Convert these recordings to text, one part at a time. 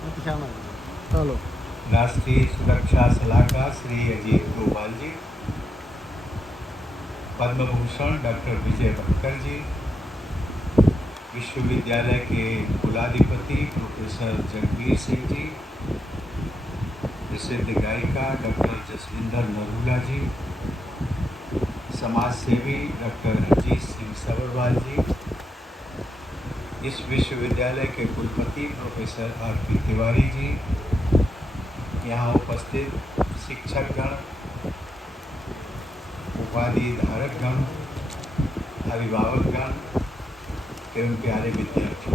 चलो। राष्ट्रीय सुरक्षा सलाहकार श्री अजीत डोभाल जी, पद्म भूषण डॉक्टर विजय बंकर जी, विश्वविद्यालय के कुलाधिपति प्रोफेसर जगबीर सिंह जी, प्रसिद्ध गायिका डॉक्टर जसविंदर नरूला जी, समाज सेवी डॉक्टर अजीत सिंह सबरवाल जी, इस विश्वविद्यालय के कुलपति प्रोफेसर आर.पी. तिवारी जी, यहाँ उपस्थित शिक्षकगण, उपाधि धारकगण, अभिभावकगण एवं प्यारे विद्यार्थी,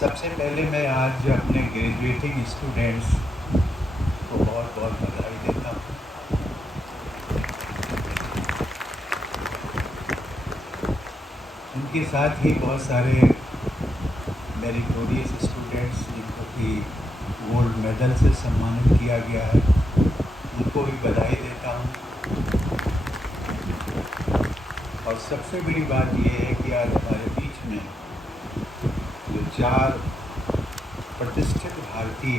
सबसे पहले मैं आज अपने ग्रेजुएटिंग स्टूडेंट्स को बहुत बहुत बधाई देता हूँ। उनके साथ ही बहुत सारे मेरिटोरियस स्टूडेंट्स जिनको कि गोल्ड मेडल से सम्मानित किया गया है, उनको भी बधाई देता हूँ। और सबसे बड़ी बात यह है कि आज हमारे बीच में जो 4 प्रतिष्ठित भारतीय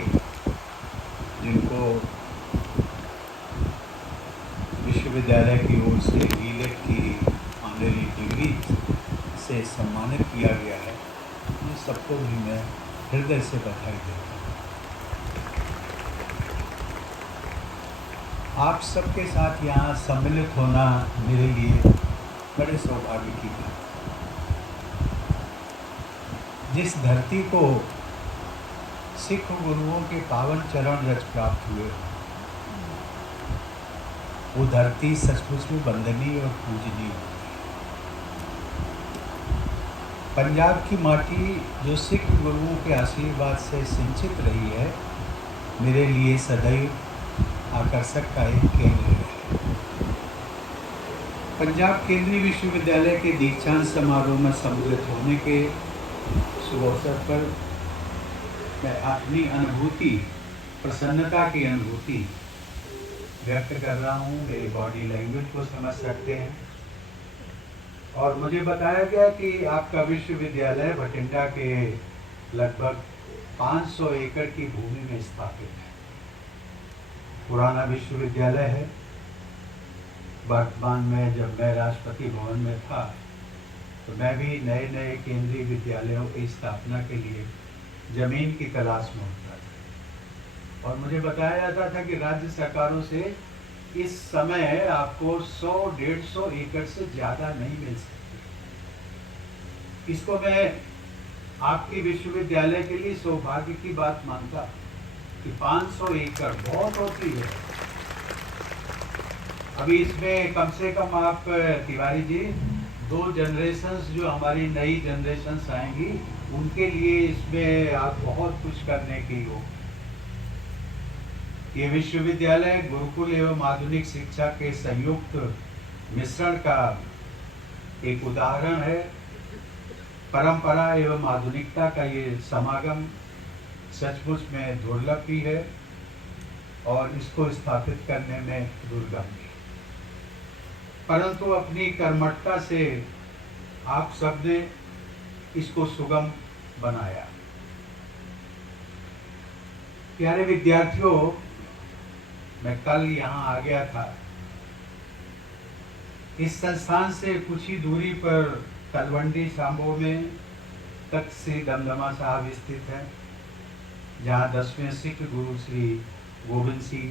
जिनको विश्वविद्यालय की ओर से डीलेट की ऑनरेरी डिग्री से सम्मानित किया गया है, उन सबको भी मैं हृदय से बधाई देता हूँ। आप सबके साथ यहाँ सम्मिलित होना मेरे लिए बड़े सौभाग्य की बात है। जिस धरती को सिख गुरुओं के पावन चरण रज प्राप्त हुए, वो धरती सचमुच में वंदनीय और पूजनीय है। पंजाब की माटी जो सिख गुरुओं के आशीर्वाद से सिंचित रही है, मेरे लिए सदैव आकर्षक का एक केंद्र है। पंजाब केंद्रीय विश्वविद्यालय के दीक्षांत समारोह में सम्मिलित होने के शुभ अवसर पर मैं अपनी अनुभूति, प्रसन्नता की अनुभूति व्यक्त कर रहा हूँ। मेरी बॉडी लैंग्वेज को समझ सकते हैं। और मुझे बताया गया कि आपका विश्वविद्यालय भटिंडा के लगभग 500 एकड़ की भूमि में स्थापित है। पुराना विश्वविद्यालय है। वर्तमान में जब मैं राष्ट्रपति भवन में था तो मैं भी नए नए केंद्रीय विद्यालयों की स्थापना के लिए जमीन की तलाश में होता था, और मुझे बताया जाता था कि राज्य सरकारों से इस समय आपको 100-150 एकड़ से ज़्यादा नहीं मिल सकती। इसको मैं आपके विश्वविद्यालय के लिए सौभाग्य की बात मानता कि 500 एकड़ बहुत होती है। अभी इसमें कम से कम आप तिवारी जी 2 जनरेशन्स जो हमारी नई जनरेशन्स आएंगी उनके लिए इसमें आप बहुत कुछ करने की हो। ये विश्वविद्यालय गुरुकुल एवं आधुनिक शिक्षा के संयुक्त मिश्रण का एक उदाहरण है। परंपरा एवं आधुनिकता का ये समागम सचमुच में दुर्लभ भी है और इसको स्थापित करने में दुर्गम भी। परंतु अपनी कर्मठता से आप सब ने इसको सुगम बनाया। प्यारे विद्यार्थियों, मैं कल यहाँ आ गया था। इस संस्थान से कुछ ही दूरी पर तलवंडी सांबो में तख्त श्री दमदमा साहब स्थित है, जहाँ 10वें सिख गुरु श्री गोविंद सिंह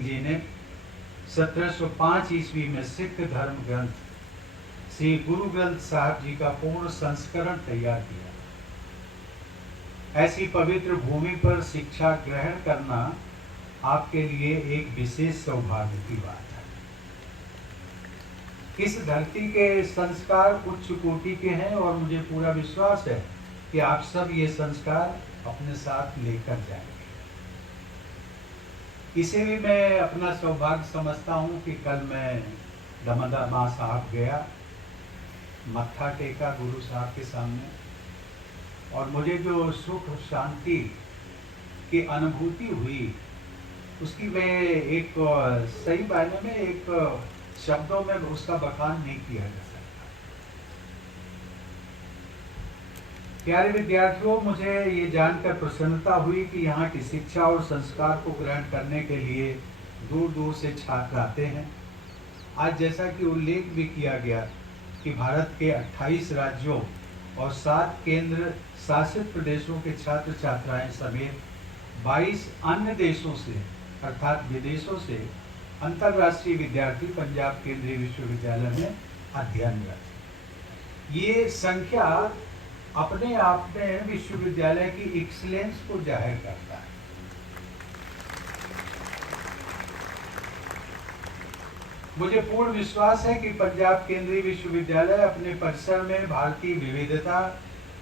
जी ने 1705 ईस्वी में सिख धर्म ग्रंथ श्री गुरु ग्रंथ साहब जी का पूर्ण संस्करण तैयार किया। ऐसी पवित्र भूमि पर शिक्षा ग्रहण करना आपके लिए एक विशेष सौभाग्य की बात है। इस धरती के संस्कार उच्च कोटि के हैं और मुझे पूरा विश्वास है कि आप सब ये संस्कार अपने साथ लेकर जाएंगे। इसे भी मैं अपना सौभाग्य समझता हूँ कि कल मैं दमदमा साहब गया, मत्था टेका गुरु साहब के सामने, और मुझे जो सुख शांति की अनुभूति हुई उसकी मैं एक सही मायने में एक शब्दों में उसका बखान नहीं किया जा सकता। प्यारे विद्यार्थियों, मुझे ये जानकर प्रसन्नता हुई कि यहाँ की शिक्षा और संस्कार को ग्रहण करने के लिए दूर दूर से छात्र आते हैं। आज जैसा कि उल्लेख भी किया गया कि भारत के 28 राज्यों और 7 केंद्र शासित प्रदेशों के छात्र छात्राएं समेत 22 अन्य देशों से अर्थात विदेशों से अंतर्राष्ट्रीय विद्यार्थी पंजाब केंद्रीय विश्वविद्यालय में अध्ययनरत। ये संख्या अपने आप में विश्वविद्यालय की एक्सीलेंस को जाहिर करता है। मुझे पूर्ण विश्वास है कि पंजाब केंद्रीय विश्वविद्यालय अपने परिसर में भारतीय विविधता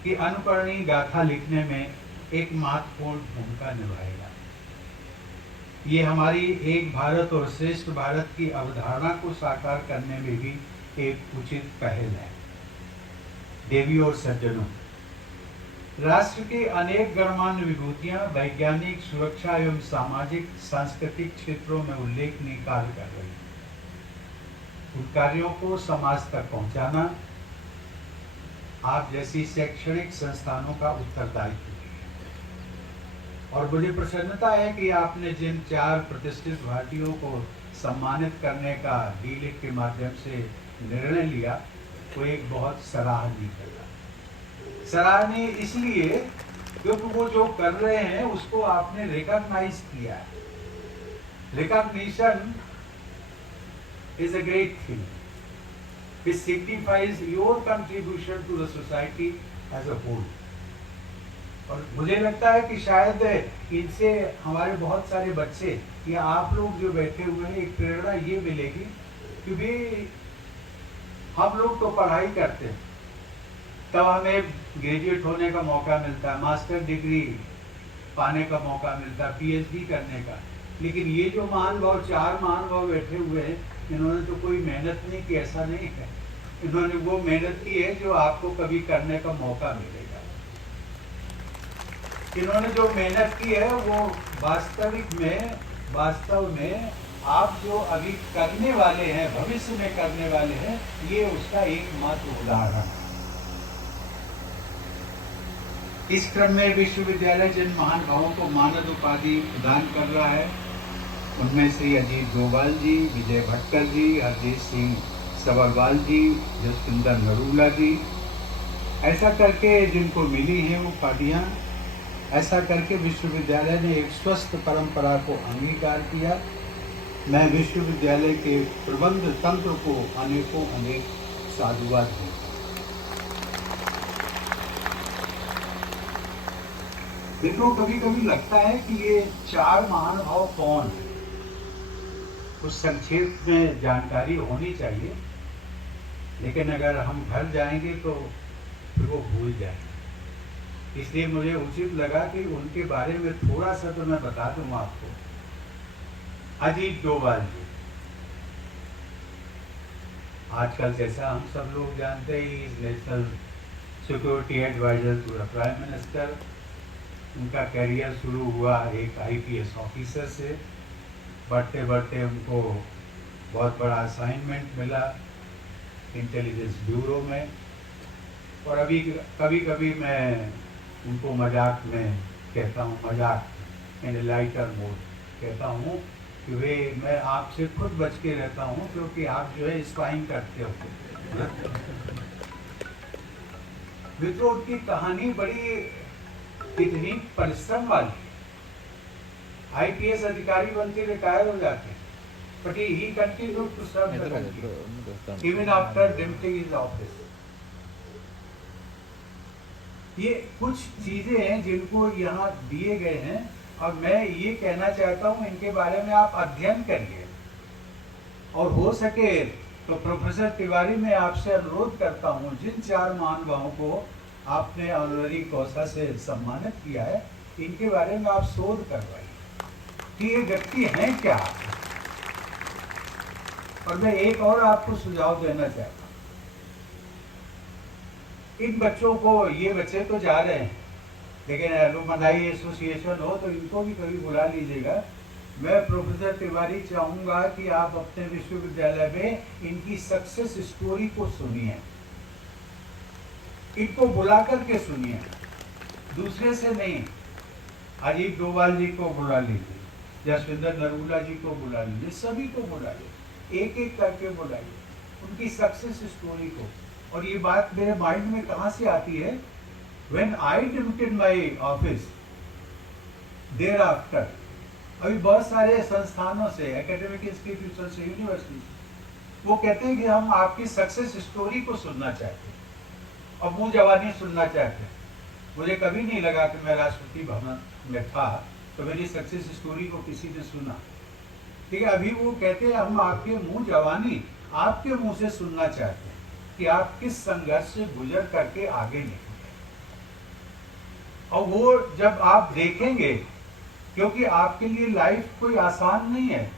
की अनुकरणीय गाथा लिखने में एक महत्वपूर्ण भूमिका निभाएगा। ये हमारी एक भारत और श्रेष्ठ भारत की अवधारणा को साकार करने में भी एक उचित पहल है। देवियों और सज्जनों, राष्ट्र के अनेक गणमान्य विभूतियां वैज्ञानिक, सुरक्षा एवं सामाजिक सांस्कृतिक क्षेत्रों में उल्लेखनीय कार्य कर रही हैं। उन कार्यों को समाज तक पहुंचाना आप जैसी शैक्षणिक संस्थानों का उत्तरदायित्व है। और मुझे प्रसन्नता है कि आपने जिन 4 प्रतिष्ठित भारतीयों को सम्मानित करने का डीलिट के माध्यम से निर्णय लिया, वो एक बहुत सराहनीय है। सराहनीय इसलिए क्योंकि वो जो कर रहे हैं उसको आपने रिकॉग्नाइज किया है। Recognition is a great thing. It signifies your contribution to the society as a whole. और मुझे लगता है कि शायद इनसे हमारे बहुत सारे बच्चे या आप लोग जो बैठे हुए हैं, एक प्रेरणा ये मिलेगी कि भी हम लोग तो पढ़ाई करते हैं, तब हमें ग्रेजुएट होने का मौका मिलता है, मास्टर डिग्री पाने का मौका मिलता है, पीएचडी करने का। लेकिन ये जो महानुभाव 4 महानुभाव बैठे हुए हैं, इन्होंने तो कोई मेहनत नहीं की, ऐसा नहीं है। इन्होंने वो मेहनत की है जो आपको कभी करने का मौका मिलेगा। इन्होंने जो मेहनत की है वो वास्तव में आप जो अभी करने वाले हैं, भविष्य में करने वाले हैं, ये उसका एकमात्र उदाहरण है। इस क्रम में विश्वविद्यालय जिन महानुभावों को मानद उपाधि प्रदान कर रहा है, उनमें श्री अजीत डोभाल जी, विजय भटकर जी, हरजीत सिंह सबरवाल जी, जसविंदर नरूला जी, ऐसा करके जिनको मिली हैं वो उपाधियाँ, ऐसा करके विश्वविद्यालय ने एक स्वस्थ परंपरा को अंगीकार किया। मैं विश्वविद्यालय के प्रबंध तंत्र को अनेकों साधुवाद देता हूं। देखो, कभी कभी लगता है कि ये 4 महानुभाव कौन है, उस संक्षेप में जानकारी होनी चाहिए, लेकिन अगर हम घर जाएंगे तो फिर वो भूल जाएंगे। इसलिए मुझे उचित लगा कि उनके बारे में थोड़ा सा तो मैं बता दूं आपको। अजीत डोभाल जी, आजकल जैसा हम सब लोग जानते हैं, national security adviser to the prime minister. उनका कैरियर शुरू हुआ एक आईपीएस ऑफिसर से, बढ़ते बढ़ते उनको बहुत बड़ा असाइनमेंट मिला इंटेलिजेंस ब्यूरो में। और अभी कभी कभी मैं उनको मजाक में कहता हूँ, मजाक इन लाइटर मोड कहता हूँ कि वे मैं आपसे खुद बच के रहता हूँ, क्योंकि आप जो है स्पाइंग करते हो। मित्रों, उनकी कहानी बड़ी कितनी परिश्रम वाली। आईपीएस अधिकारी बनते रिटायर हो जाते हैं, but he continued to serve the country even after demitting his office. ये कुछ चीजें हैं जिनको यहाँ दिए गए हैं, और मैं ये कहना चाहता हूँ इनके बारे में आप अध्ययन करिए, और हो सके तो प्रोफेसर तिवारी, मैं आपसे अनुरोध करता हूँ, जिन 4 महानुभावों को आपने ऑनररी कौसा से सम्मानित किया है, इनके बारे में आप शोध करवाइए कि ये व्यक्ति हैं क्या। और मैं एक और आपको सुझाव देना चाहता हूँ, इन बच्चों को, ये बच्चे तो जा रहे हैं, लेकिन एलुमनाई एसोसिएशन हो तो इनको भी कभी बुला लीजिएगा। मैं प्रोफेसर तिवारी चाहूंगा कि आप अपने विश्वविद्यालय में इनकी सक्सेस स्टोरी को सुनिए। इनको बुला करके सुनिए, दूसरे से नहीं। अजीत डोभाल जी को बुला लीजिए, जसविंदर नरूला जी को बुला लीजिए, सभी को बुलाइए, एक एक करके बुलाइए, उनकी सक्सेस स्टोरी को। और ये बात मेरे माइंड में कहाँ से आती है? When I demitted my office thereafter, अभी बहुत सारे संस्थानों से, एकेडमिक इंस्टीट्यूशन से, यूनिवर्सिटी से, वो कहते हैं कि हम आपकी सक्सेस स्टोरी को सुनना चाहते हैं और मुंह जवानी सुनना चाहते हैं। मुझे कभी नहीं लगा कि मैं राष्ट्रपति भवन में था तो मेरी सक्सेस स्टोरी को किसी ने सुना। ठीक है, अभी वो कहते हैं हम आपके मुंह जवानी आपके मुंह से सुनना चाहते हैं कि आप किस संघर्ष से गुजर करके आगे निकले। और वो जब आप देखेंगे, क्योंकि आपके लिए लाइफ कोई आसान नहीं है,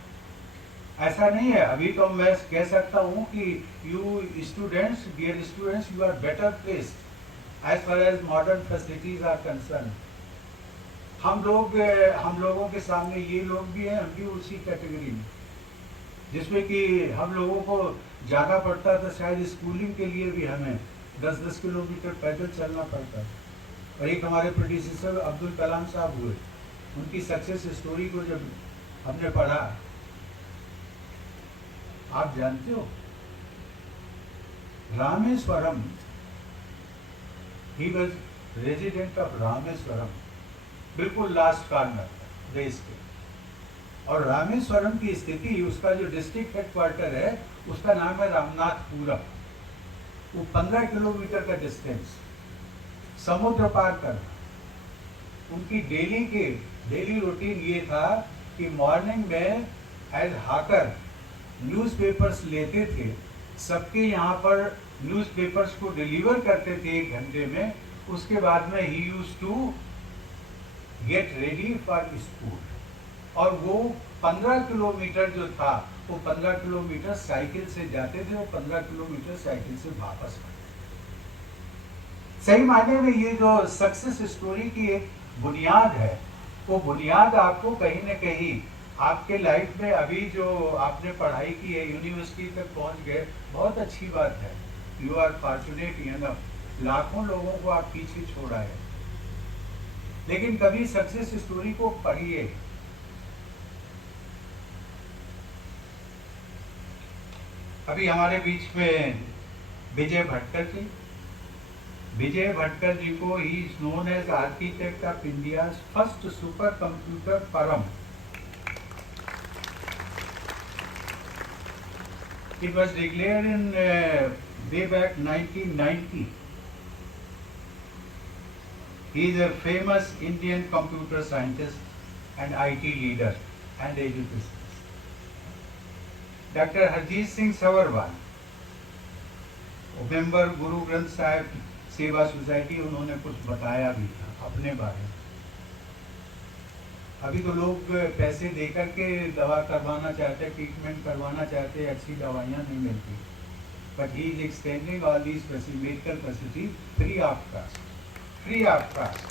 ऐसा नहीं है। अभी तो मैं कह सकता हूँ कि you students, dear students, you are better placed as far as modern facilities are concern. हम लोगों के सामने ये लोग भी हैं, हम भी उसी कैटेगरी में, जिसमें कि हम लोगों को जाना पड़ता था शायद स्कूलिंग के लिए भी, हमें 10-10 किलोमीटर पैदल चलना पड़ता था। और एक हमारे प्रोड्यूसर अब्दुल कलाम साहब हुए, उनकी सक्सेस स्टोरी को जब हमने पढ़ा, आप जानते हो Rameswaram, he was resident of Rameswaram, बिल्कुल लास्ट कॉर्नर देश के। और रामेश्वरम की स्थिति, उसका जो डिस्ट्रिक्ट हेडक्वार्टर है उसका नाम है रामनाथपुरम। वो 15 किलोमीटर का डिस्टेंस, समुद्र पार करना। उनकी डेली रूटीन ये था कि मॉर्निंग में एज हाकर न्यूज़पेपर्स लेते थे, सबके यहाँ पर न्यूज़पेपर्स को डिलीवर करते थे 1 घंटे में। उसके बाद में ही used to get ready for school. और वो 15 किलोमीटर जो था, वो 15 किलोमीटर साइकिल से जाते थे, वो 15 किलोमीटर साइकिल से वापस आते। सही मायने में ये जो सक्सेस स्टोरी की एक बुनियाद है, वो बुनियाद आपको कहीं न कहीं आपके लाइफ में, अभी जो आपने पढ़ाई की है, यूनिवर्सिटी तक पहुंच गए, बहुत अच्छी बात है। You are fortunate enough. लाखों लोगों को आप पीछे छोड़ा है, लेकिन कभी सक्सेस स्टोरी को पढ़िए। अभी हमारे बीच में विजय भटकर जी, विजय भटकर जी को he is known as architect of India first supercomputer firm. It was declared in way back 1990. He is a famous Indian computer scientist and IT leader and educationist. Dr. Harjeet Singh Savarwal, member Guru Granth Sahib सेवा society, उन्होंने कुछ बताया भी था अपने बारे में। अभी तो लोग पैसे देकर के दवा करवाना चाहते, ट्रीटमेंट करवाना चाहते, अच्छी दवाइयाँ नहीं मिलती। But he is extending all these medical facility free of cost, free of cost.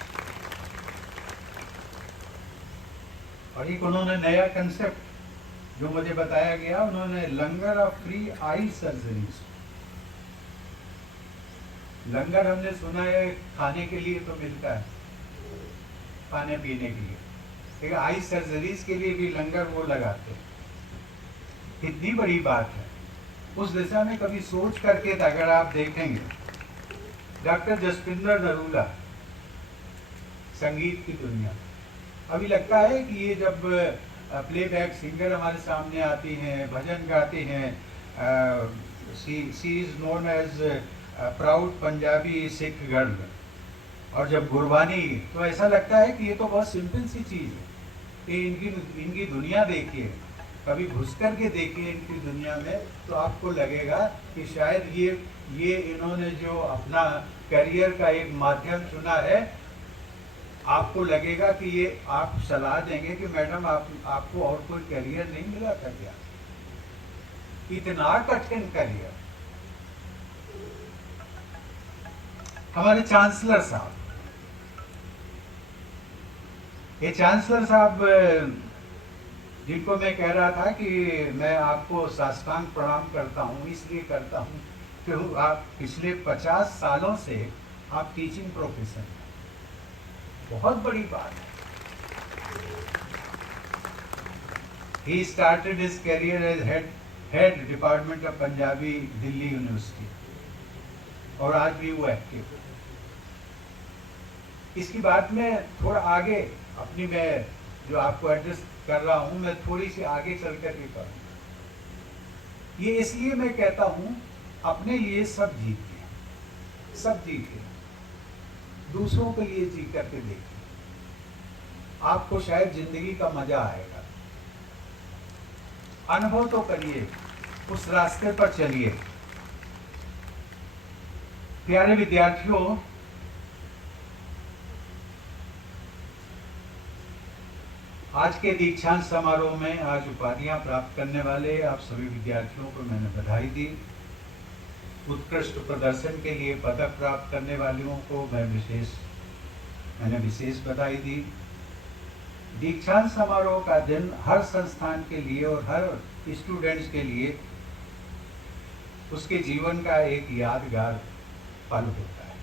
और एक उन्होंने नया कंसेप्ट जो मुझे बताया गया, उन्होंने लंगर ऑफ फ्री आई सर्जरीज। लंगर हमने सुना है खाने के लिए तो मिलता है, खाने पीने के लिए, लेकिन आई सर्जरीज के लिए भी लंगर वो लगाते हैं। कितनी बड़ी बात है। उस दिशा में कभी सोच करके अगर आप देखेंगे, डॉक्टर जसविंदर नरूला, संगीत की दुनिया, अभी लगता है कि ये जब प्लेबैक सिंगर हमारे सामने आती हैं, भजन गाते हैं, she is known as proud Punjabi Sikh girl, और जब गुरबानी, तो ऐसा लगता है कि ये तो बहुत सिंपल सी चीज़ है। ये इनकी दुनिया देखिए, कभी घुस कर के देखिए इनकी दुनिया में, तो आपको लगेगा कि शायद ये इन्होंने जो अपना करियर का एक माध्यम चुना है, आपको लगेगा कि ये आप सलाह देंगे कि मैडम आपको और कोई करियर नहीं मिला था क्या? इतना कठिन करियर। हमारे चांसलर साहब, ये चांसलर साहब जिनको मैं कह रहा था कि मैं आपको साष्टांग प्रणाम करता हूँ, इसलिए करता हूँ कि आप पिछले 50 सालों से आप टीचिंग प्रोफेशन में, बहुत बड़ी बात है। He started his career as head department of Punjabi Delhi university, और आज भी वो एक्टिव है। इसकी बात में थोड़ा आगे अपनी मैं जो आपको एड्रेस कर रहा हूं, मैं थोड़ी सी आगे चल कर के करूँ। ये इसलिए मैं कहता हूं, अपने लिए सब जीते, सब जीते, दूसरों के लिए जी करके देखिए, आपको शायद जिंदगी का मजा आएगा। अनुभव तो करिए, उस रास्ते पर चलिए। प्यारे विद्यार्थियों, आज के दीक्षांत समारोह में आज उपाधियां प्राप्त करने वाले आप सभी विद्यार्थियों को मैंने बधाई दी। उत्कृष्ट प्रदर्शन के लिए पदक प्राप्त करने वालों को मैंने विशेष बधाई दी। दीक्षांत समारोह का दिन हर संस्थान के लिए और हर स्टूडेंट्स के लिए उसके जीवन का एक यादगार पल होता है।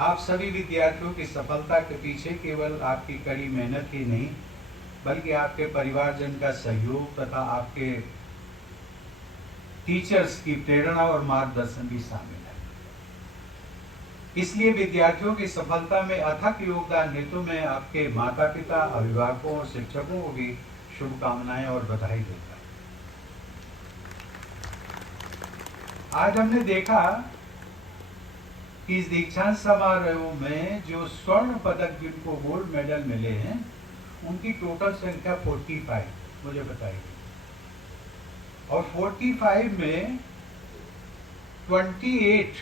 आप सभी विद्यार्थियों की सफलता के पीछे केवल आपकी कड़ी मेहनत ही नहीं, बल्कि आपके परिवारजन का सहयोग तथा आपके टीचर्स की प्रेरणा और मार्गदर्शन भी शामिल है। इसलिए विद्यार्थियों की सफलता में अथक योगदान हेतु मैं आपके माता पिता, अभिभावकों और शिक्षकों को भी शुभकामनाएं और बधाई देता हूं। आज हमने देखा कि इस दीक्षांत समारोह में जो स्वर्ण पदक जिनको गोल्ड मेडल मिले हैं, उनकी टोटल संख्या 45 मुझे बताई गई, और 45 में 28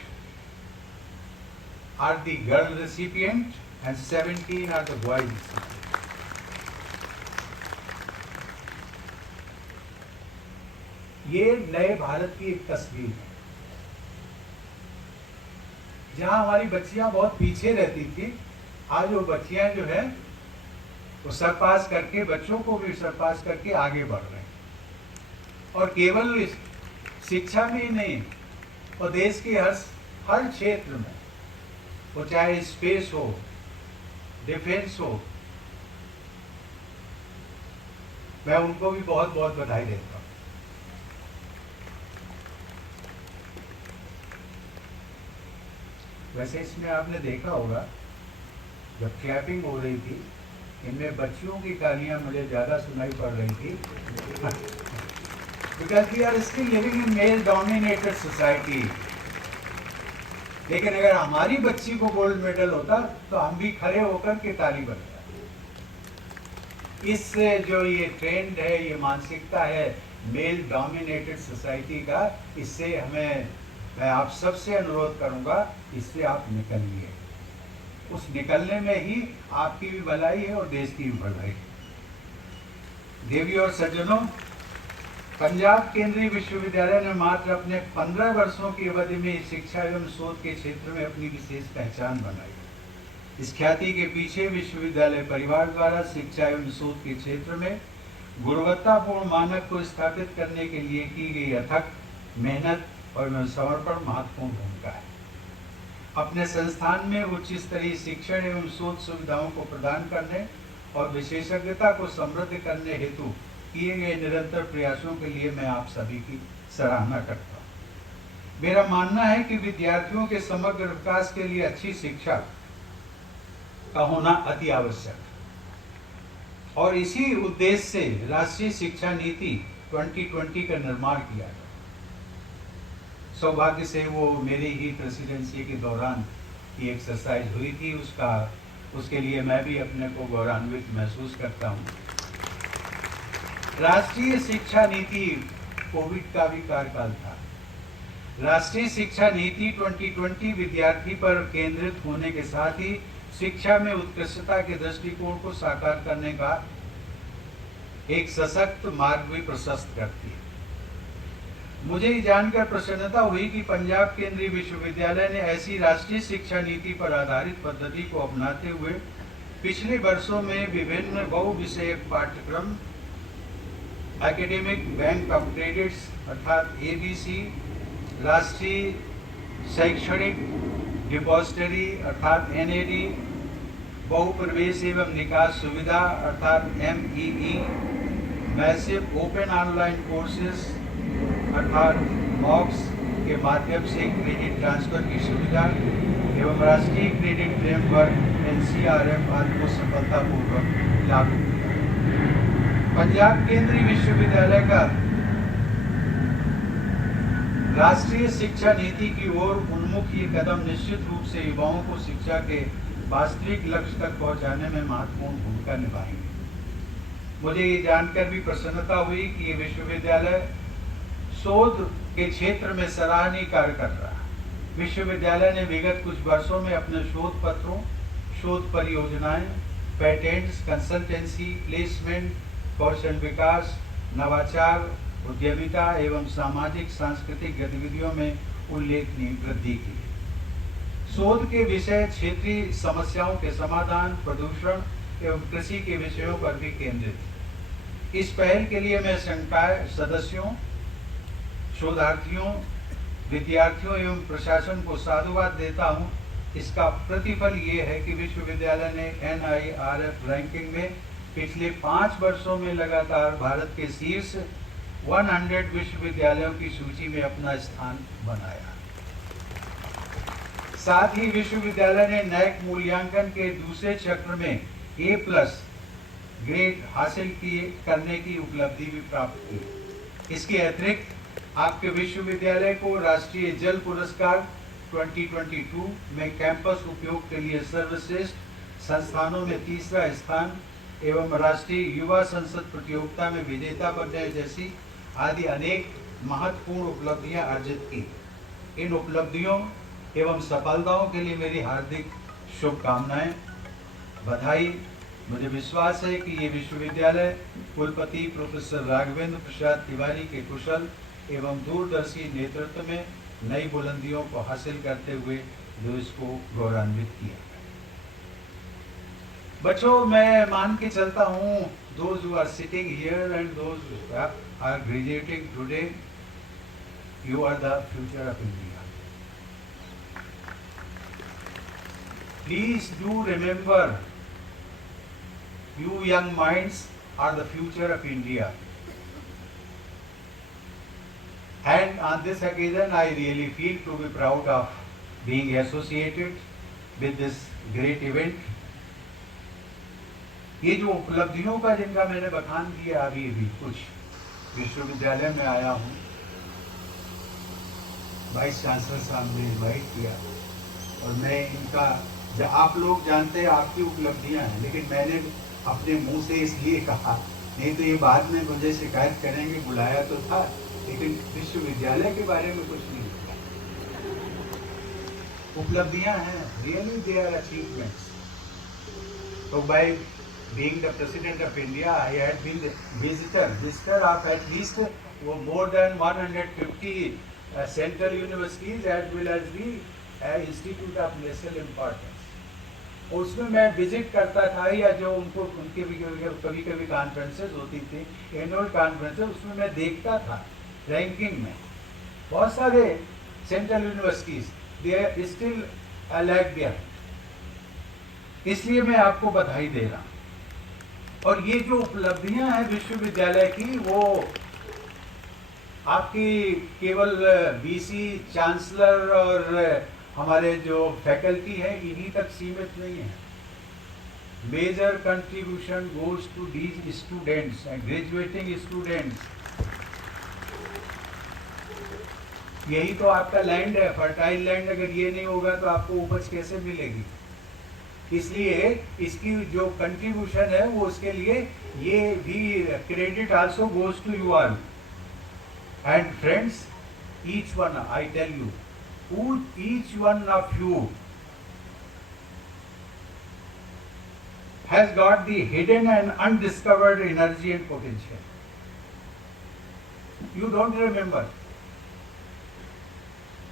are the girl recipient and 17 are the boy recipient. ये नए भारत की एक तस्वीर है, जहां हमारी बच्चियां बहुत पीछे रहती थी, आज वो बच्चियां जो है वो सरपास करके, बच्चों को भी सरपास करके आगे बढ़ रहे हैं। और केवल शिक्षा में ही नहीं, और देश के हर क्षेत्र में, वो चाहे स्पेस हो, डिफेंस हो, मैं उनको भी बहुत बहुत बधाई देता हूं। वैसे इसमें आपने देखा होगा, जब क्लैपिंग हो रही थी, इनमें बच्चियों की तालियां मुझे ज्यादा सुनाई पड़ रही थी, because we are still living in male dominated society. लेकिन अगर हमारी बच्ची को गोल्ड मेडल होता तो हम भी खड़े होकर के ताली बजाते। इससे जो ये ट्रेंड है, ये मानसिकता है मेल डोमिनेटेड सोसाइटी का, इससे मैं आप सबसे अनुरोध करूंगा, इससे आप निकलिए। उस निकलने में ही आपकी भी भलाई है और देश की भी भलाई है। देवी और सज्जनों, पंजाब केंद्रीय विश्वविद्यालय ने मात्र अपने 15 वर्षों की अवधि में शिक्षा एवं शोध के क्षेत्र में अपनी विशेष पहचान बनाई। इस ख्याति के पीछे विश्वविद्यालय परिवार द्वारा शिक्षा एवं शोध के क्षेत्र में गुणवत्तापूर्ण मानक को स्थापित करने के लिए की गई अथक मेहनत और समर्पण महत्वपूर्ण भूमिका है। अपने संस्थान में उच्च स्तरीय शिक्षण एवं शोध सुविधाओं को प्रदान करने और विशेषज्ञता को समृद्ध करने हेतु किए गए निरंतर प्रयासों के लिए मैं आप सभी की सराहना करता हूँ। मेरा मानना है कि विद्यार्थियों के समग्र विकास के लिए अच्छी शिक्षा का होना अति आवश्यक है, और इसी उद्देश्य से राष्ट्रीय शिक्षा नीति 2020 का निर्माण किया गया। सौभाग्य से वो मेरी ही प्रेसिडेंसी के दौरान की एक्सरसाइज हुई थी, उसके लिए मैं भी अपने को गौरवान्वित महसूस करता हूँ। राष्ट्रीय शिक्षा नीति कोविड का भी कार्यकाल था। राष्ट्रीय शिक्षा नीति 2020 विद्यार्थी पर केंद्रित होने के साथ ही शिक्षा में उत्कृष्टता के दृष्टिकोण को साकार करने का एक सशक्त मार्ग भी प्रशस्त करती है। मुझे ये जानकर प्रसन्नता हुई कि पंजाब केंद्रीय विश्वविद्यालय ने ऐसी राष्ट्रीय शिक्षा नीति पर आधारित पद्धति को अपनाते हुए पिछले वर्षों में विभिन्न बहुविषयक पाठ्यक्रम एकेडमिक बैंक ऑफ क्रेडिट्स अर्थात ABC, राष्ट्रीय शैक्षणिक डिपॉजिटरी अर्थात एनएडी, बहुप्रवेश एवं निकास सुविधा अर्थात MEE, massive open online courses अर्थात MOOCs के माध्यम से क्रेडिट ट्रांसफर की सुविधा एवं राष्ट्रीय क्रेडिट फ्रेमवर्क NCRF आदि को सफलतापूर्वक लागू किया। पंजाब केंद्रीय विश्वविद्यालय का राष्ट्रीय शिक्षा नीति की ओर उन्मुख ये कदम निश्चित रूप से युवाओं को शिक्षा के वास्तविक लक्ष्य तक पहुंचाने में महत्वपूर्ण भूमिका निभाएंगे। मुझे ये जानकर भी प्रसन्नता हुई कि ये विश्वविद्यालय शोध के क्षेत्र में सराहनीय कार्य कर रहा है। विश्वविद्यालय ने विगत कुछ वर्षों में अपने शोध पत्रों, शोध परियोजनाएं, पेटेंट्स, कंसल्टेंसी, प्लेसमेंट, कौशल विकास, नवाचार, उद्यमिता एवं सामाजिक सांस्कृतिक गतिविधियों में उल्लेखनीय वृद्धि की। शोध के विषय क्षेत्रीय समस्याओं के समाधान, प्रदूषण एवं कृषि के विषयों पर भी केंद्रित है। इस पहल के लिए मैं संकाय सदस्यों, शोधार्थियों, विद्यार्थियों एवं प्रशासन को साधुवाद देता हूं। इसका प्रतिफल ये है कि विश्वविद्यालय ने NIRF रैंकिंग में पिछले 5 वर्षों में लगातार भारत के शीर्ष 100 विश्वविद्यालयों की सूची में अपना स्थान बनाया। साथ ही विश्वविद्यालय ने NAAC मूल्यांकन के दूसरे चक्र में A+ ग्रेड हासिल करने की उपलब्धि भी प्राप्त की। इसके अतिरिक्त आपके विश्वविद्यालय को राष्ट्रीय जल पुरस्कार 2022 में कैंपस उपयोग के लिए सर्वश्रेष्ठ संस्थानों में 3रा स्थान एवं राष्ट्रीय युवा संसद प्रतियोगिता में विजेता बनने जैसी आदि अनेक महत्वपूर्ण उपलब्धियां अर्जित की। इन उपलब्धियों एवं सफलताओं के लिए मेरी हार्दिक शुभकामनाएं, बधाई। मुझे विश्वास है कि ये विश्वविद्यालय कुलपति प्रोफेसर राघवेंद्र प्रसाद तिवारी के कुशल एवं दूरदर्शी नेतृत्व में नई बुलंदियों को हासिल करते हुए जो इसको गौरवान्वित किया। बच्चों, मैं मान के चलता हूँ those who are sitting here and those who are graduating today, you are the future of India. Please do remember, you young minds are the future of India. And on this occasion, I really feel to be proud of being associated with this great event. ये जो उपलब्धियों का जिनका मैंने बखान किया अभी कुछ विश्वविद्यालय में आया हूँ, वाइस चांसलर साहब ने इन्वाइट किया और मैं इनका, आप लोग जानते हैं आपकी उपलब्धियां हैं, लेकिन मैंने अपने मुंह से इसलिए कहा, नहीं तो ये बाद में मुझे शिकायत करेंगे, बुलाया तो था लेकिन विश्वविद्यालय के बारे में कुछ नहीं किया। उपलब्धियां हैं, रियली दे आर अचीवमेंट्स। तो bye being the President of India, I had been the visitor of at least more than 150 central universities as well as the Institute of National Importance. उसमें मैं विजिट करता था, या जो उनके कभी कभी कॉन्फ्रेंसेस होती थी, एनुअल कॉन्फ्रेंसेस, उसमें मैं देखता था रैंकिंग में बहुत सारे central universities they still lag there. इसलिए मैं आपको बधाई दे रहा हूँ। और ये जो उपलब्धियां हैं विश्वविद्यालय की, वो आपकी केवल VC, चांसलर और हमारे जो फैकल्टी है इन्हीं तक सीमित नहीं है। Major contribution goes to these students and graduating students. यही तो आपका लैंड है, फर्टाइल लैंड। अगर ये नहीं होगा तो आपको उपज कैसे मिलेगी? इसलिए इसकी जो कंट्रीब्यूशन है वो उसके लिए ये भी credit also goes to you all. And friends, each one, I tell you, each one of you has got the hidden and undiscovered energy and potential. You don't remember.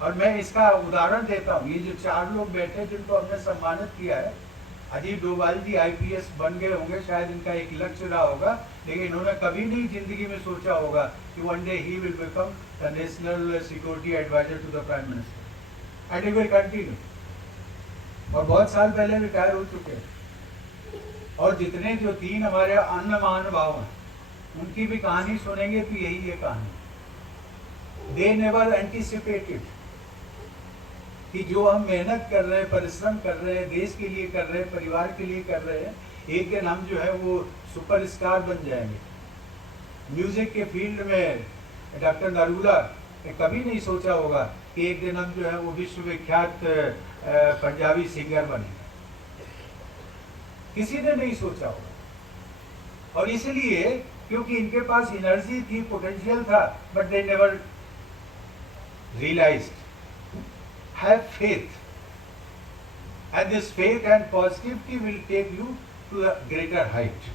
और मैं इसका उदाहरण देता हूँ। ये जो 4 लोग बैठे जिनको हमने सम्मानित किया है, अजीत डोभाल जी IPS बन गए होंगे, शायद इनका एक लक्ष्य रहा होगा, लेकिन इन्होंने कभी नहीं जिंदगी में सोचा होगा कि one day he will become the national security adviser to the prime minister and he will continue. और बहुत साल पहले रिटायर हो चुके हैं। और जितने जो 3 हमारे अन्य महानुभाव हैं, उनकी भी कहानी सुनेंगे तो यही है कहानी। दे नेवर एंटिसिपेटेड कि जो हम मेहनत कर रहे हैं, परिश्रम कर रहे हैं, देश के लिए कर रहे हैं, परिवार के लिए कर रहे हैं, एक दिन हम जो है वो सुपरस्टार बन जाएंगे। म्यूजिक के फील्ड में डॉक्टर नरूला ने कभी नहीं सोचा होगा कि एक दिन हम जो है वो विश्वविख्यात पंजाबी सिंगर बनेंगे। किसी ने नहीं सोचा होगा। और इसलिए क्योंकि इनके पास एनर्जी थी, पोटेंशियल था, but they never realised. Have faith, and this faith and positivity will take you to a greater height.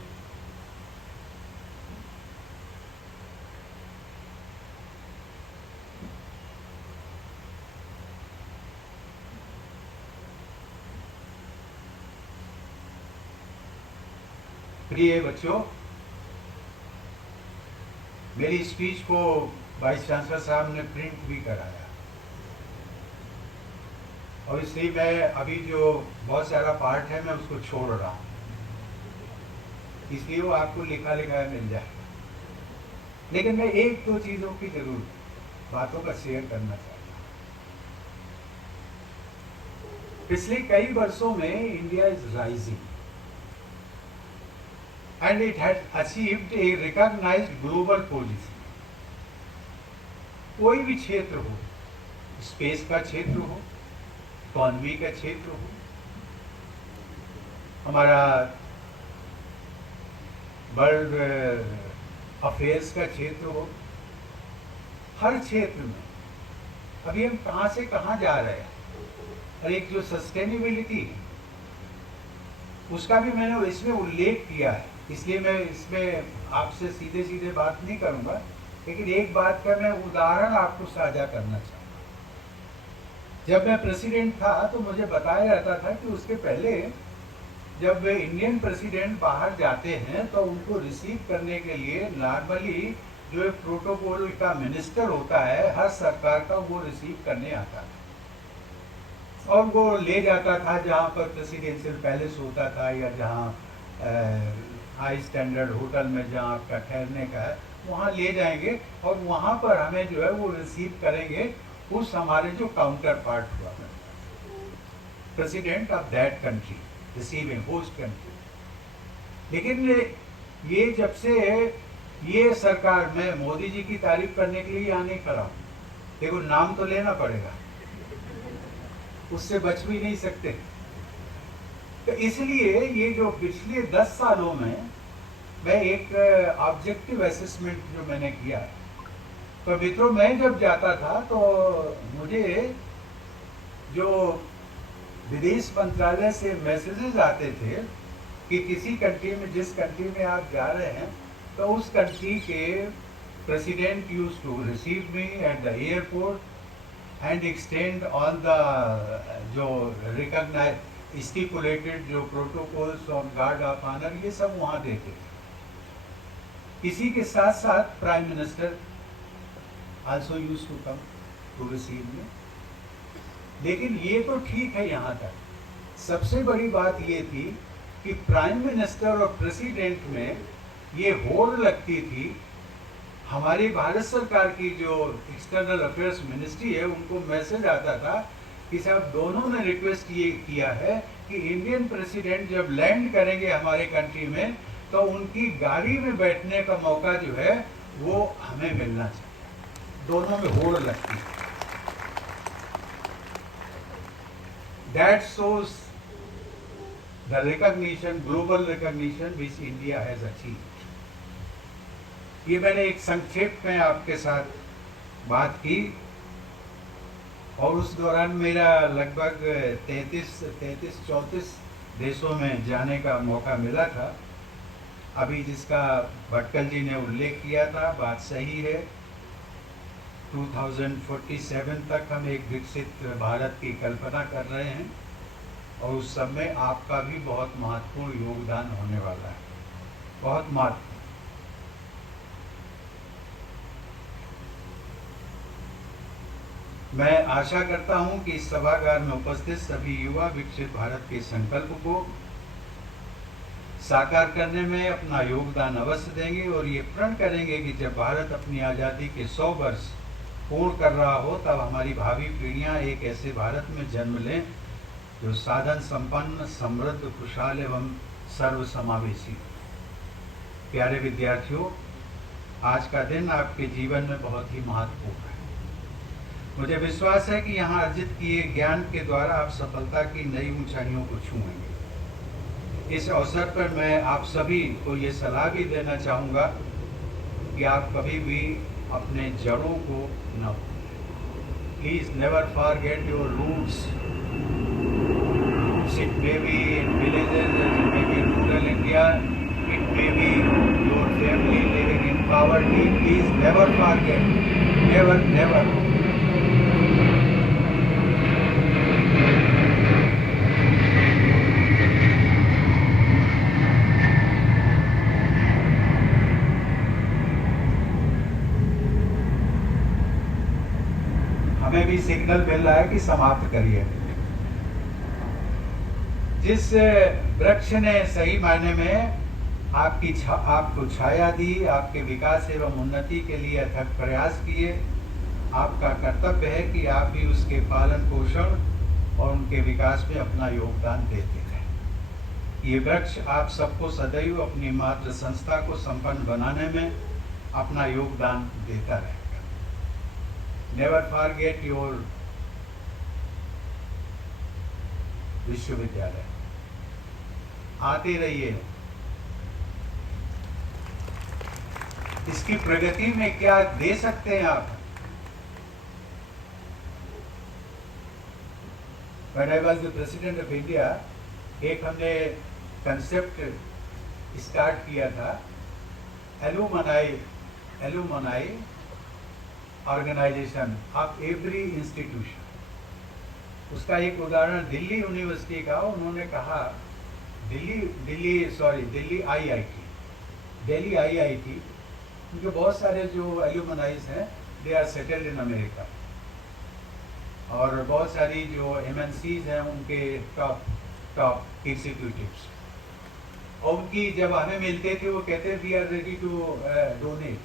प्रिय बच्चों, मेरी स्पीच को वाइस चांसलर साहब ने प्रिंट भी कराया, और इसलिए मैं अभी जो बहुत सारा पार्ट है मैं उसको छोड़ रहा हूँ, इसलिए वो आपको लिखा लिखा मिल जाएगा। लेकिन मैं एक दो चीज़ों की जरूर बातों का शेयर करना चाहता हूँ। पिछले कई वर्षों में India is rising and it has achieved a recognised global position. कोई भी क्षेत्र हो, स्पेस का क्षेत्र हो, इकॉनमी का क्षेत्र हो, हमारा वर्ल्ड अफेयर्स का क्षेत्र हो, हर क्षेत्र में अभी हम कहाँ से कहाँ जा रहे हैं। और एक जो सस्टेनेबिलिटी है उसका भी मैंने इसमें उल्लेख किया है, इसलिए मैं इसमें आपसे सीधे सीधे बात नहीं करूंगा, लेकिन एक बात का मैं उदाहरण आपको साझा करना चाहूँगा। जब मैं प्रेसिडेंट था तो मुझे बताया जाता था कि उसके पहले जब इंडियन प्रेसिडेंट बाहर जाते हैं तो उनको रिसीव करने के लिए नॉर्मली जो एक प्रोटोकॉल का मिनिस्टर होता है हर सरकार का, वो रिसीव करने आता था और वो ले जाता था जहाँ पर प्रेसिडेंशियल पैलेस होता था या जहाँ हाई स्टैंडर्ड होटल में जहाँ आपका ठहरने का है वहाँ ले जाएंगे और वहाँ पर हमें जो है वो रिसीव करेंगे उस हमारे जो काउंटर पार्ट हुआ president of that country, receiving host country. लेकिन ये जब से ये सरकार, मैं मोदी जी की तारीफ करने के लिए यहाँ नहीं खड़ा हूँ, देखो नाम तो लेना पड़ेगा, उससे बच भी नहीं सकते। तो इसलिए ये जो पिछले 10 सालों में मैं एक ऑब्जेक्टिव असेसमेंट जो मैंने किया, तो मित्रों मैं जब जाता था तो मुझे जो विदेश मंत्रालय से मैसेजेस आते थे कि किसी कंट्री में, जिस कंट्री में आप जा रहे हैं, तो उस कंट्री के president used to receive me at the airport and extend all the जो रिकॉग्नाइज स्टिपुलेटेड जो protocols on guard of honour, ये सब वहाँ देते थे। इसी के साथ साथ prime minister also used to come to receive me। लेकिन ये तो ठीक है यहाँ तक। सबसे बड़ी बात ये थी कि प्राइम मिनिस्टर और प्रेसिडेंट में ये होड़ लगती थी, हमारी भारत सरकार की जो एक्सटर्नल अफेयर्स मिनिस्ट्री है उनको मैसेज आता था कि साहब दोनों ने रिक्वेस्ट ये किया है कि इंडियन प्रेसिडेंट जब लैंड करेंगे हमारे कंट्री में तो उनकी गाड़ी में बैठने का मौका जो है वो हमें मिलना चाहिए। दोनों में होड़ लगती है। That shows the recognition, global recognition which India has achieved। ये मैंने एक संक्षेप में आपके साथ बात की और उस दौरान मेरा लगभग 33-34 देशों में जाने का मौका मिला था। अभी जिसका भटकल जी ने उल्लेख किया था, बात सही है। 2047 तक हम एक विकसित भारत की कल्पना कर रहे हैं और उस सब में आपका भी बहुत महत्वपूर्ण योगदान होने वाला है, बहुत महत्वपूर्ण। मैं आशा करता हूं कि इस सभागार में उपस्थित सभी युवा विकसित भारत के संकल्प को साकार करने में अपना योगदान अवश्य देंगे और ये प्रण करेंगे कि जब भारत अपनी आज़ादी के 100 वर्ष पूर्ण कर रहा हो तब हमारी भावी पीढ़ियां एक ऐसे भारत में जन्म लें जो साधन संपन्न, समृद्ध, खुशहाल एवं सर्वसमावेशी। प्यारे विद्यार्थियों, आज का दिन आपके जीवन में बहुत ही महत्वपूर्ण है। मुझे विश्वास है कि यहाँ अर्जित किए ज्ञान के द्वारा आप सफलता की नई ऊंचाइयों को छूएंगे। इस अवसर पर मैं आप सभी को ये सलाह भी देना चाहूँगा कि आप कभी भी अपने जड़ों को न भूलें। Please never forget your roots. It may be in villages, it may be rural India, it may be your family living in poverty. Please never forget, never, never. हमें भी सिग्नल मिल रहा है कि समाप्त करिए। जिस वृक्ष ने सही मायने में आपको छाया दी, आपके विकास एवं उन्नति के लिए अथक प्रयास किए, आपका कर्तव्य है कि आप भी उसके पालन पोषण और उनके विकास में अपना योगदान देते रहें। ये वृक्ष आप सबको सदैव अपनी मातृ संस्था को संपन्न बनाने में अपना योगदान देता रहेगा। नेवर फॉरगेट योर विश्वविद्यालय। आते रहिए। इसकी प्रगति में क्या दे सकते हैं आप? When I was the President of India, एक हमने कंसेप्ट स्टार्ट किया था, alumni organisation of every institution. उसका एक उदाहरण दिल्ली यूनिवर्सिटी का, उन्होंने कहा दिल्ली आईआईटी, उनके बहुत सारे जो एल्यूमनाइज हैं they are settled in America, और बहुत सारी जो एमएनसीज हैं उनके टॉप एग्जीक्यूटिव्स, और उनकी जब हमें मिलते थे वो कहते we are ready to donate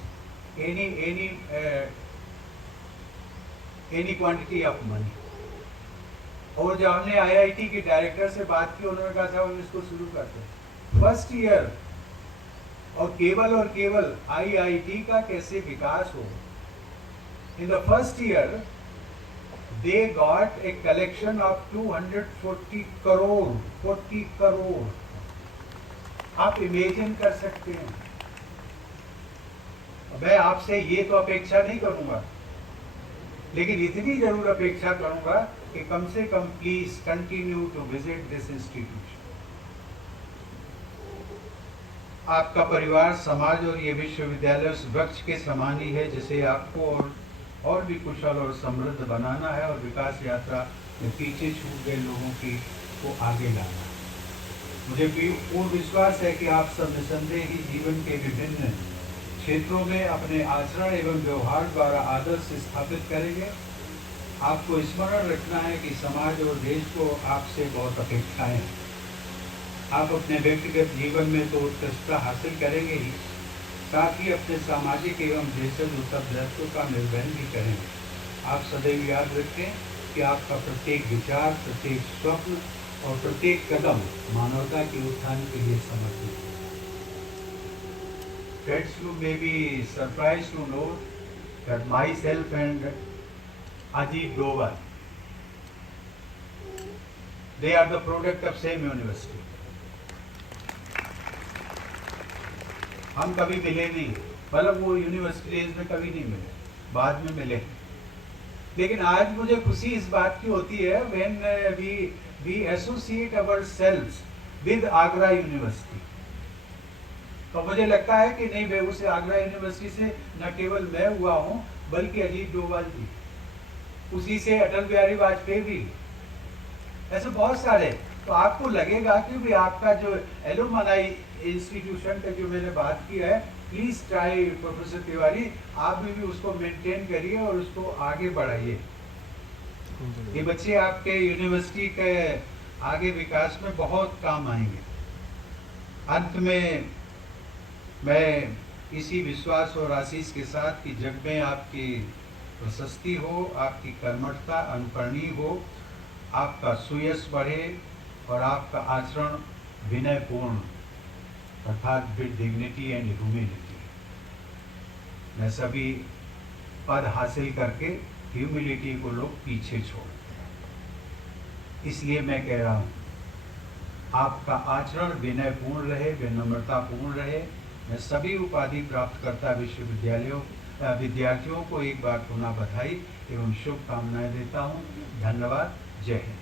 any quantity of money. और जब हमने आईआईटी के डायरेक्टर से बात की, उन्होंने कहा था हम इसको शुरू करते हैं। फर्स्ट ईयर और केवल आईआईटी का कैसे विकास हो। In the first year they got a collection of 240 crore 40 crore. आप इमेजिन कर सकते हैं। मैं आपसे ये तो अपेक्षा नहीं करूंगा, लेकिन इतनी जरूर अपेक्षा करूंगा कि कम से कम please continue to visit this institution. आपका परिवार, समाज और ये विश्वविद्यालय उस वृक्ष के समान ही है जिसे आपको और भी कुशल और समृद्ध बनाना है, और विकास यात्रा में पीछे छूट गए लोगों को आगे लाना है। मुझे पूर्ण विश्वास है कि आप सब निसंदेह ही जीवन के विभिन्न क्षेत्रों में अपने आचरण एवं व्यवहार द्वारा आदर्श स्थापित करेंगे। आपको स्मरण रखना है कि समाज और देश को आपसे बहुत अपेक्षाएं हैं। आप अपने व्यक्तिगत जीवन में तो उत्कृष्टता हासिल करेंगे ही, साथ ही अपने सामाजिक एवं देशज उत्तरदायित्व का निर्वहन भी करेंगे। आप सदैव याद रखें कि आपका प्रत्येक विचार, प्रत्येक स्वप्न और प्रत्येक कदम मानवता के उत्थान के लिए समर्पित है। Friends, you may be surprised to know that myself and Ajit Doval, they are the product of same university. हम कभी मिले नहीं, मतलब वो यूनिवर्सिटी डेज में कभी नहीं मिले, बाद में मिले। लेकिन आज मुझे खुशी इस बात की होती है when we associate ourselves with Agra university. तो मुझे लगता है कि नहीं, मैं उस आगरा यूनिवर्सिटी से न केवल मैं हुआ हूँ बल्कि अजीत डोभाल जी, उसी से अटल बिहारी वाजपेयी भी, ऐसे बहुत सारे। तो आपको लगेगा कि भी आपका जो एलुमनाई इंस्टीट्यूशन का जो मैंने बात की है, प्लीज ट्राई प्रोफेसर तिवारी, आप भी उसको मेंटेन करिए और उसको आगे बढ़ाइए। ये बच्चे आपके यूनिवर्सिटी के आगे विकास में बहुत काम आएंगे। अंत में मैं इसी विश्वास और आशीष के साथ कि जग में आपकी प्रशस्ति हो, आपकी कर्मठता अनुकरणीय हो, आपका सुयश बढ़े और आपका आचरण विनयपूर्ण अर्थात विद डिग्निटी एंड ह्यूमिलिटी। मैं सभी पद हासिल करके ह्यूमिलिटी को लोग पीछे छोड़ते हैं, इसलिए मैं कह रहा हूँ आपका आचरण विनयपूर्ण रहे, विनम्रतापूर्ण रहे। मैं सभी उपाधि प्राप्त करता विद्यार्थियों को एक बार पुनः बधाई एवं शुभकामनाएं देता हूँ। धन्यवाद। जय हिंद।